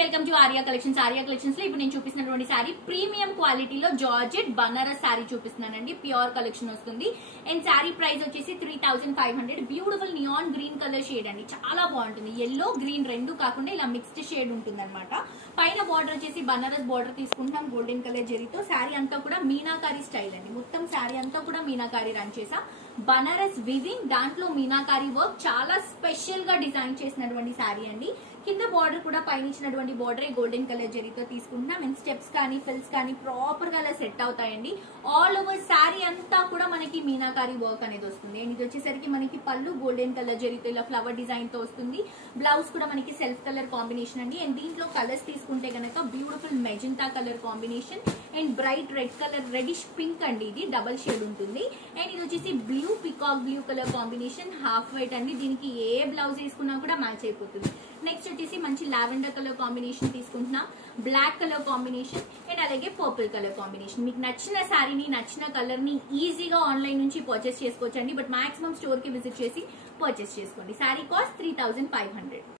Welcome to Arya collections. Arya collections లో ఇప్పుడు నేను చూపిస్తున్నటువంటి సారీ ప్రీమియం క్వాలిటీలో జార్జెట్ బనారస్ సారీ చూపిస్తున్నానండి. ప్యూర్ కలెక్షన్ వస్తుంది అండ్ సారీ ప్రైస్ వచ్చేసి 3500. Beautiful neon green colour shade అండి, చాలా బాగుంటుంది. ఎల్లో గ్రీన్ రెండు కాకుండా ఇలా మిక్స్డ్ షేడ్ ఉంటుంది అనమాట. పైన బార్డర్ వచ్చేసి బనారస్ బార్డర్ తీసుకుంటాం గోల్డెన్ కలర్ జరీతో. సారీ అంతా కూడా మీనాకారి స్టైల్ అండి, మొత్తం సారీ అంతా కూడా మీనాకారి రన్ చేసా. బనారస్ వివింగ్ దాంట్లో మీనాకారి వర్క్ చాలా స్పెషల్ గా డిజైన్ చేసినటువంటి సారీ అండి. కింద బార్డర్ కూడా పైన ఇచ్చినటువంటి బార్డర్ గోల్డెన్ కలర్ జరీతో తీసుకుంటున్నాం అండ్ స్టెప్స్ కానీ ఫిల్స్ కానీ ప్రాపర్ గా అలా సెట్ అవుతాయండి. ఆల్ ఓవర్ సారీ అంతా కూడా మనకి మీనాకారి వర్క్ అనేది వస్తుంది. అండ్ ఇది వచ్చేసరికి మనకి పళ్ళు గోల్డెన్ కలర్ జరీతో ఇలా ఫ్లవర్ డిజైన్ తో వస్తుంది. బ్లౌజ్ కూడా మనకి సెల్ఫ్ కలర్ కాంబినేషన్ అండి. అండ్ దీంట్లో కలర్స్ తీసుకుంటే కనుక beautiful magenta colour combination and bright red colour, reddish pink అండి, ఇది డబల్ షేడ్ ఉంటుంది. అండ్ ఇది వచ్చేసి blue peacock blue colour combination, half white అండి. దీనికి ఏ బ్లౌజ్ వేసుకున్నా కూడా మ్యాచ్ అయిపోతుంది. నెక్స్ట్ వచ్చేసి మంచి లావెండర్ కలర్ కాంబినేషన్ తీసుకుంటున్నాం, బ్లాక్ కలర్ కాంబినేషన్ అండ్ అలాగే పర్పుల్ కలర్ కాంబినేషన్. మీకు నచ్చిన శారీని నచ్చిన కలర్ ని ఈజీగా ఆన్లైన్ నుంచి పర్చేస్ చేసుకోవచ్చు అండి. బట్ మాక్సిమం స్టోర్ కి విజిట్ చేసి పర్చేస్ చేసుకోండి. శారీ కాస్ట్ 3500.